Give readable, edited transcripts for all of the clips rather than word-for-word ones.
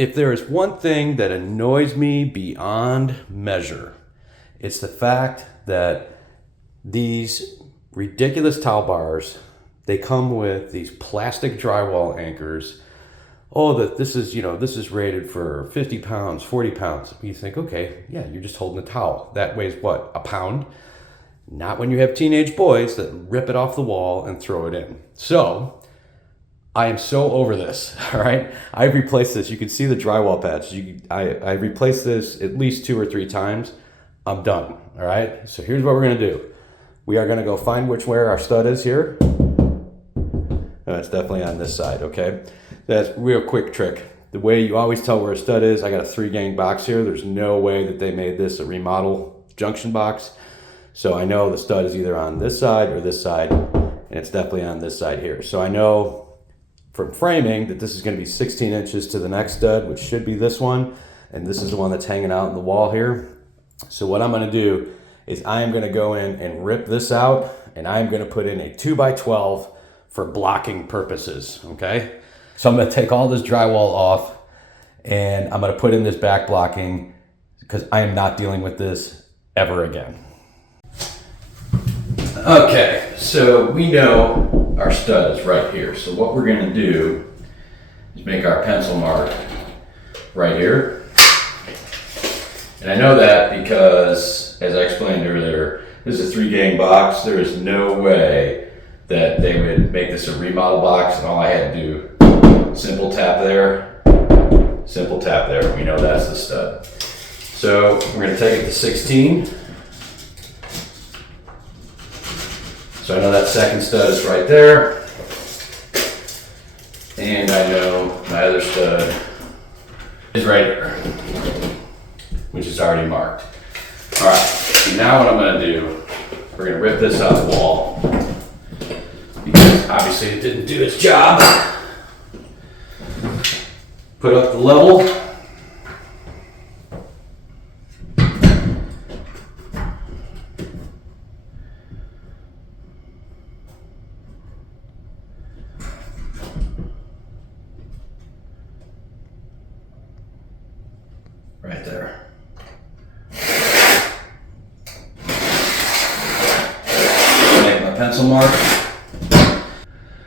if there is one thing that annoys me beyond measure, it's the fact that these ridiculous towel bars, they come with these plastic drywall anchors. Oh, this is rated for 50 pounds, 40 pounds. You think, okay, yeah, you're just holding a towel. That weighs what, a pound? Not when you have teenage boys that rip it off the wall and throw it in. So I am so over this, all right? I've replaced this. You can see the drywall patch. I replaced this at least 2 or 3 times. I'm done, all right? So here's what we're gonna do. We are gonna go find where our stud is here. It's definitely on this side, okay? That's a real quick trick. The way you always tell where a stud is, I got a 3-gang box here. There's no way that they made this a remodel junction box. So I know the stud is either on this side or this side, and it's definitely on this side here. So I know from framing that this is gonna be 16 inches to the next stud, which should be this one, and this is the one that's hanging out in the wall here. So what I'm gonna do is I am gonna go in and rip this out, and I'm gonna put in a 2x12 for blocking purposes, okay? So I'm gonna take all this drywall off, and I'm gonna put in this back blocking because I am not dealing with this ever again. Okay, so we know our stud is right here. So what we're gonna do is make our pencil mark right here. And I know that because, as I explained earlier, this is a 3-gang box. There is no way that they would make this a remodel box, and all I had to do, simple tap there, simple tap there. We know that's the stud. So we're gonna take it to 16. So I know that second stud is right there. And I know my other stud is right here, which is already marked. All right, so now what I'm gonna do, we're gonna rip this out the wall because obviously it didn't do its job. Put up the level. Right there. Make my pencil mark.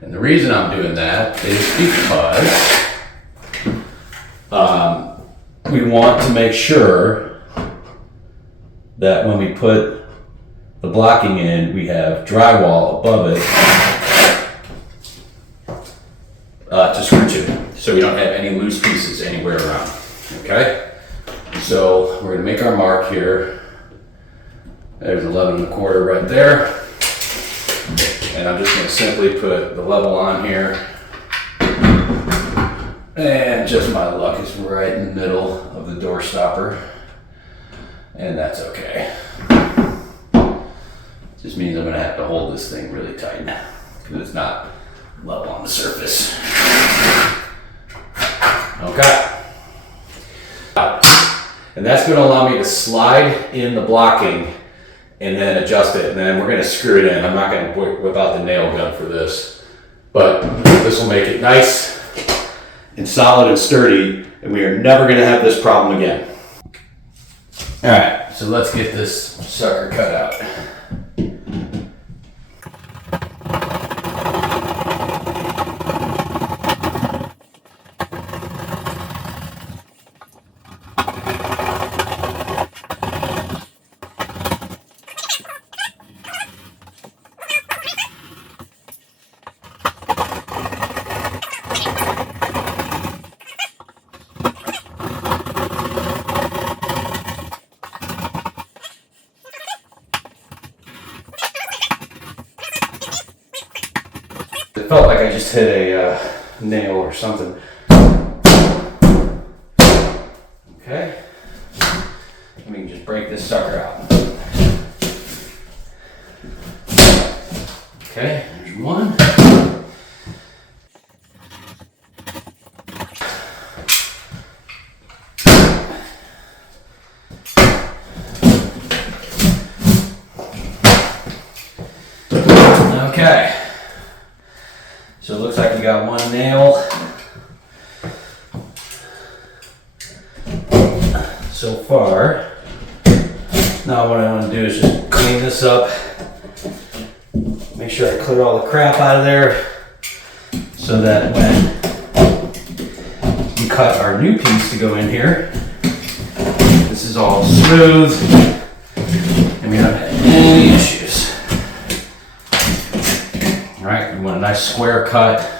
And the reason I'm doing that is because we want to make sure that when we put the blocking in, we have drywall above it to screw to, so we don't have any loose pieces anywhere around, okay? So we're gonna make our mark here. There's 11 1/4 right there. And I'm just gonna simply put the level on here. And just my luck is right in the middle of the door stopper. And that's okay. Just means I'm gonna have to hold this thing really tight because it's not level on the surface. Okay. And that's gonna allow me to slide in the blocking and then adjust it, and then we're gonna screw it in. I'm not gonna whip out the nail gun for this, but this will make it nice and solid and sturdy, and we are never gonna have this problem again. All right, so let's get this sucker cut out. It felt like I just hit a nail or something. Okay, let me just break this sucker out. Okay, there's one. Okay. So it looks like we got one nail so far. Now what I want to do is just clean this up. Make sure I clear all the crap out of there so that when we cut our new piece to go in here, this is all smooth and we don't have any issues. All right, we want a nice square cut.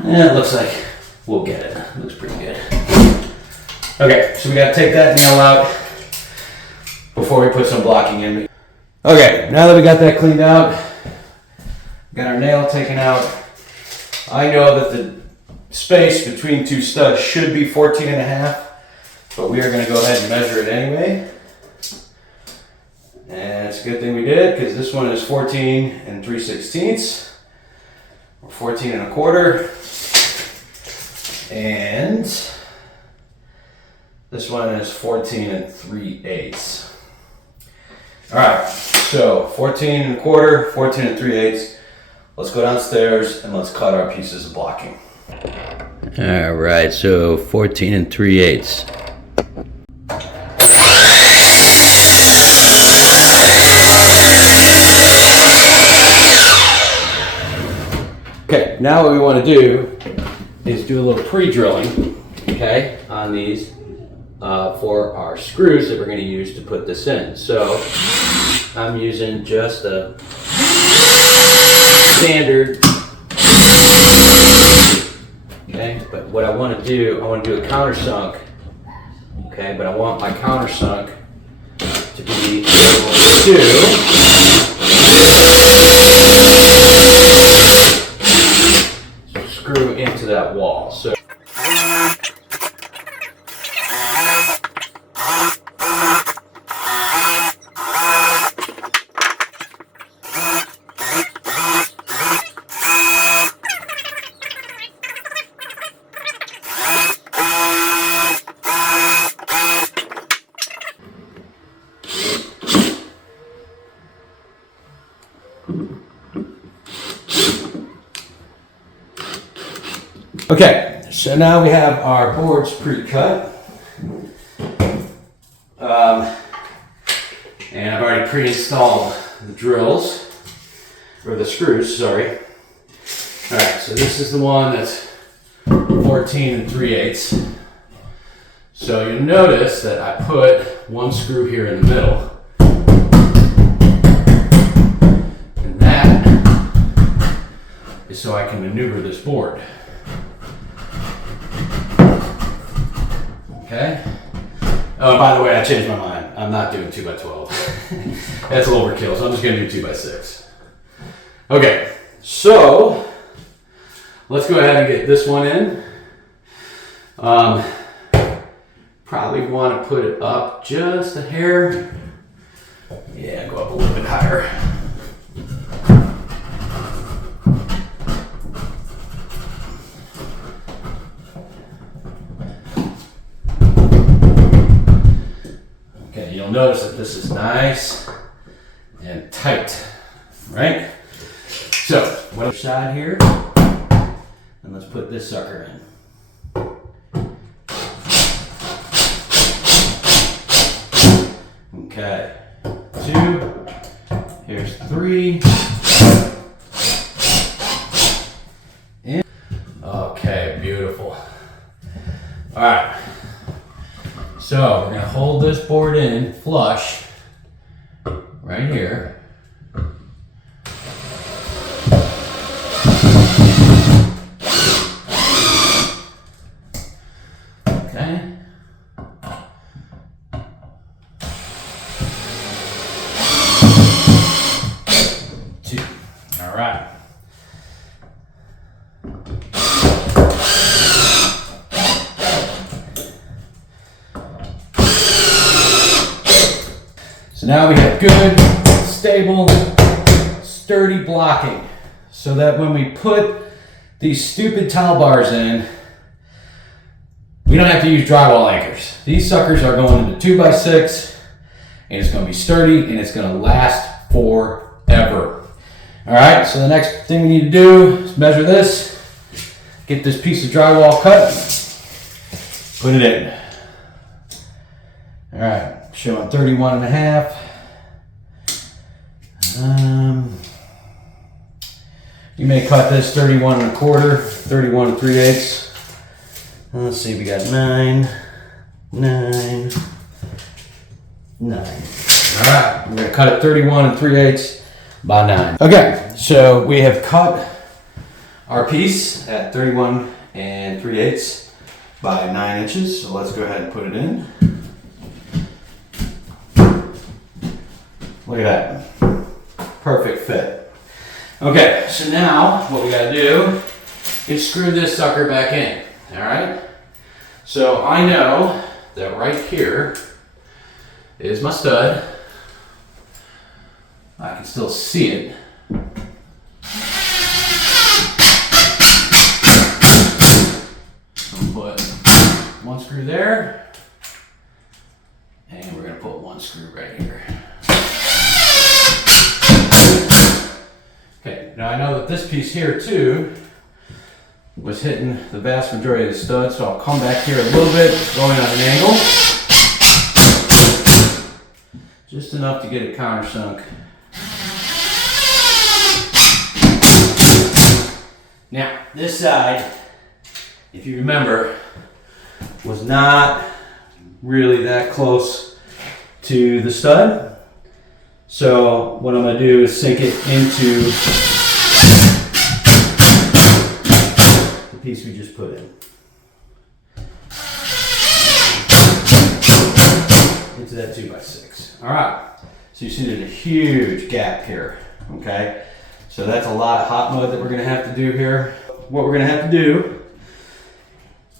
And it looks like we'll get it. It looks pretty good. Okay, so we gotta take that nail out before we put some blocking in. Okay, now that we got that cleaned out, got our nail taken out, I know that the space between two studs should be 14.5, but we are gonna go ahead and measure it anyway. And it's a good thing we did, because this one is 14 3/16, or 14 1/4. And this one is 14 3/8. All right, so 14 1/4, 14 3/8. Let's go downstairs and let's cut our pieces of blocking. All right, so 14 3/8. Okay, now what we want to do is do a little pre-drilling, okay, on these for our screws that we're going to use to put this in. So I'm using just a standard, okay, but what I want to do, I want to do a countersunk, okay, but I want my countersunk to be able to screw into that wall. So okay, so now we have our boards pre-cut. And I've already pre-installed the drills, or the screws, sorry. All right, so this is the one that's 14 3/8. So you'll notice that I put one screw here in the middle. And that is so I can maneuver this board. Okay. Oh, and by the way, I changed my mind. I'm not doing 2x12. That's a little overkill, so I'm just gonna do 2x6. Okay, so let's go ahead and get this one in. Probably want to put it up just a hair. Yeah, go up a little bit higher. You'll notice that this is nice and tight, right? So, what side here, and let's put this sucker in. Okay, 2, here's 3. And, okay, beautiful. All right. So we're going to hold this board in flush right here. Okay. Two. All right. So now we have good, stable, sturdy blocking so that when we put these stupid towel bars in, we don't have to use drywall anchors. These suckers are going into 2x6 and it's going to be sturdy and it's going to last forever. All right, so the next thing we need to do is measure this get this piece of drywall cut, put it in. All right, showing 31.5. You may cut this 31.25, 31 3/8. Let's see, we got 9, 9, 9. All right, we're gonna cut it 31 3/8 by 9. Okay, so we have cut our piece at 31 3/8 by 9 inches. So let's go ahead and put it in. Look at that, perfect fit. Okay, so now what we gotta do is screw this sucker back in, all right? So I know that right here is my stud. I can still see it. I'll put one screw there, and we're gonna put one screw right here. Okay, now I know that this piece here too was hitting the vast majority of the stud, so I'll come back here a little bit, going on an angle. Just enough to get it countersunk. Now, this side, if you remember, was not really that close to the stud. So what I'm gonna do is sink it into the piece we just put in. Into that 2x6. All right, so you see there's a huge gap here, okay? So that's a lot of hot mud that we're gonna have to do here. What we're gonna have to do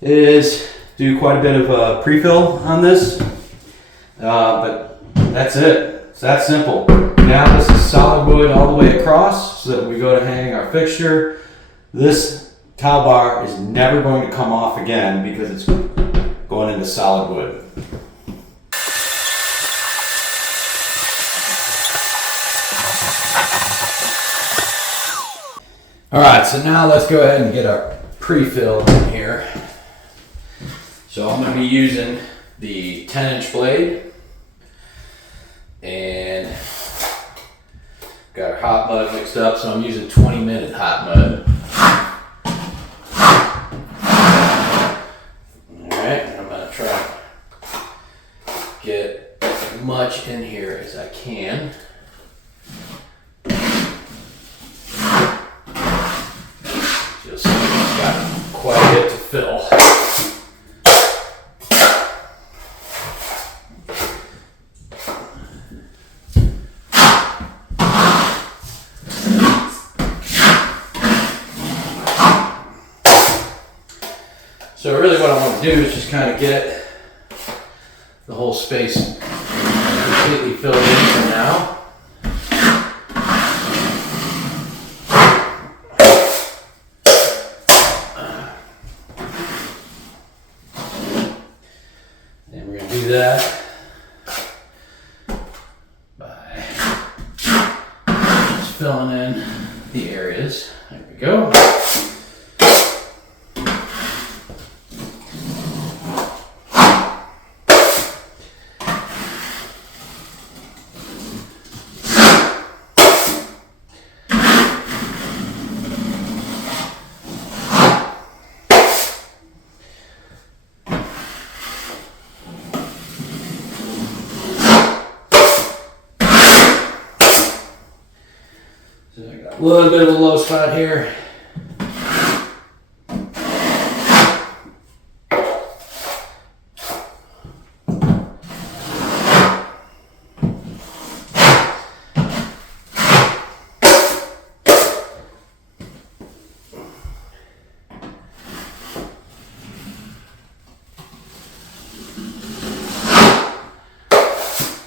is do quite a bit of pre-fill on this, but that's it. It's that simple. Now this is solid wood all the way across, so that when we go to hang our fixture, this towel bar is never going to come off again because it's going into solid wood. All right, so now let's go ahead and get our pre-fill in here. So I'm going to be using the 10-inch blade, and got our hot mud mixed up, so I'm using 20-minute hot mud. All right, I'm going to try to get as much in here as I can. Just got quite a bit to fill. So really what I want to do is just kind of get the whole space completely filled in for now. And we're going to do that by just filling in the areas. There we go. So I got a little bit of a low spot here.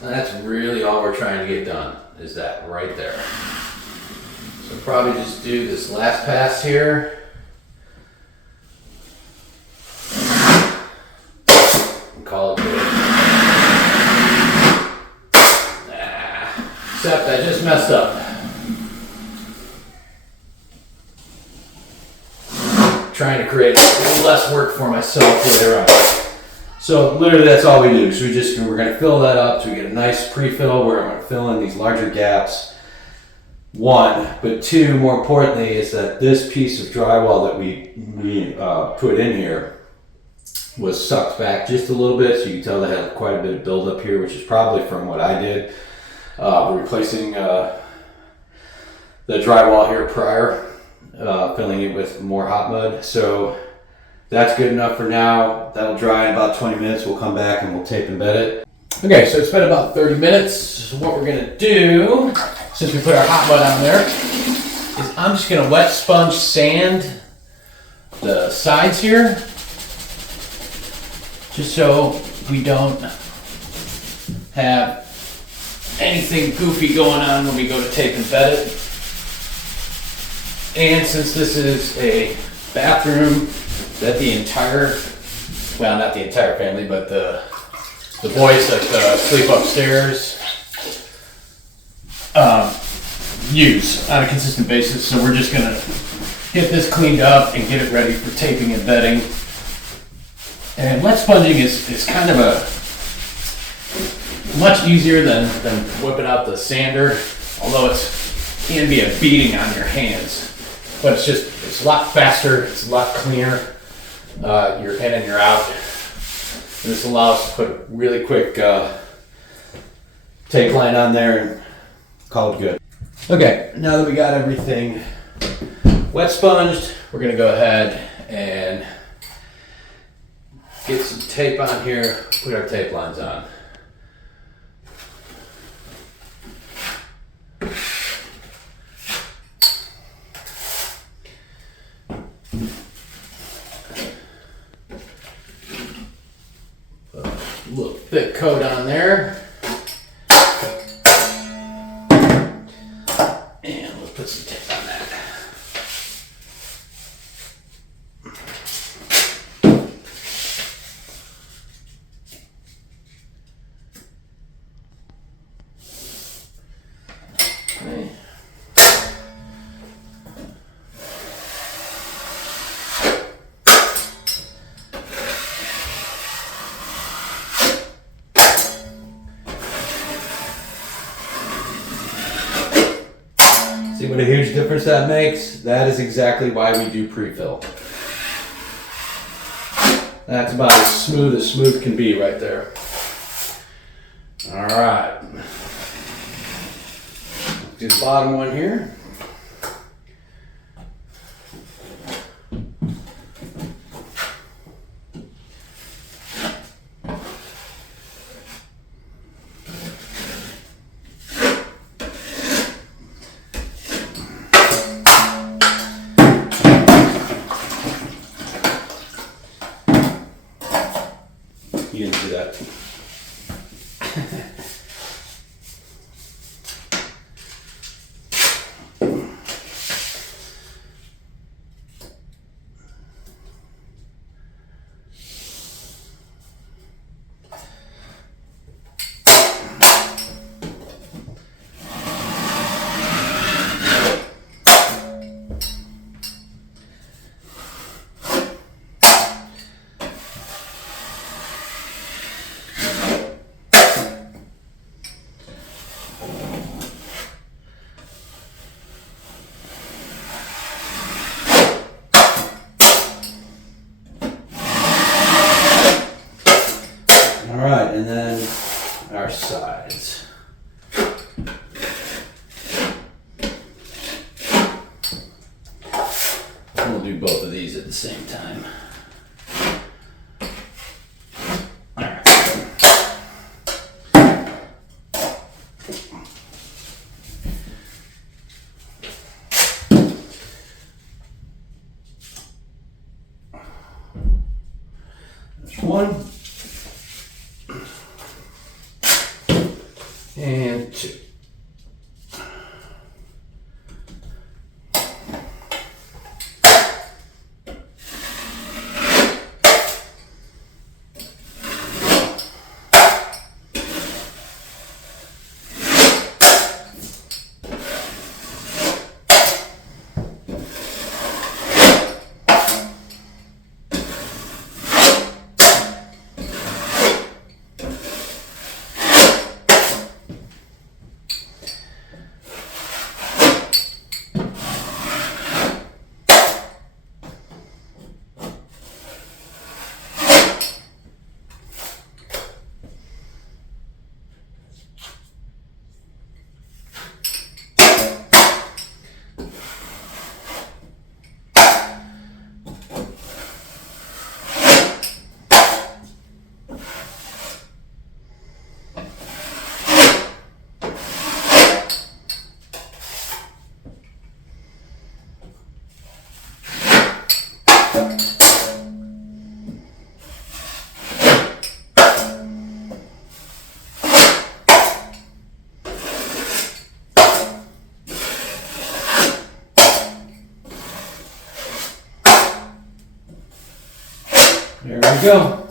That's really all we're trying to get done, is that right there. So probably just do this last pass here. And call it good. Except I just messed up. trying to create a little less work for myself later on. So literally that's all we do. So we're going to fill that up so we get a nice pre-fill where I'm going to fill in these larger gaps. One, but two, more importantly, is that this piece of drywall that we put in here was sucked back just a little bit, so you can tell they had quite a bit of buildup here, which is probably from what I did replacing the drywall here prior, filling it with more hot mud. So that's good enough for now. That'll dry in about 20 minutes. We'll come back and we'll tape and bed it. Okay, so it's been about 30 minutes. So what we're gonna do, since we put our hot mud on there, is I'm just gonna wet sponge sand the sides here, just so we don't have anything goofy going on when we go to tape and bed it. And since this is a bathroom that the entire, well, not the entire family, but the boys that sleep upstairs use on a consistent basis, so we're just gonna get this cleaned up and get it ready for taping and bedding. And wet sponging is kind of a much easier than whipping out the sander, although it can be a beating on your hands. But it's a lot faster, it's a lot cleaner. You're in and you're out. And this allows us to put a really quick tape line on there and call it good. Okay, now that we got everything wet sponged, we're gonna go ahead and get some tape on here, put our tape lines on. Put a little thick coat on there. And we'll put some tape on that. Okay. See what a huge difference that makes? That is exactly why we do pre-fill. That's about as smooth can be right there. All right. Do the bottom one here. You didn't do that. Alright, and then our sides. We'll do both of these at the same time. Alright. There's one. And two. There we go.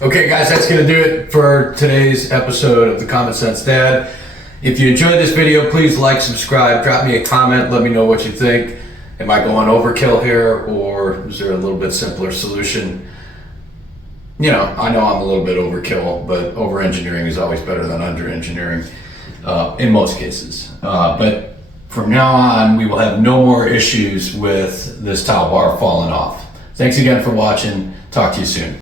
Okay guys, that's gonna do it for today's episode of the Common Sense Dad. If you enjoyed this video, please like, subscribe, drop me a comment, let me know what you think. Am I going overkill here, or is there a little bit simpler solution? You know, I know I'm a little bit overkill, but over-engineering is always better than under-engineering in most cases. But from now on, we will have no more issues with this towel bar falling off. Thanks again for watching. Talk to you soon.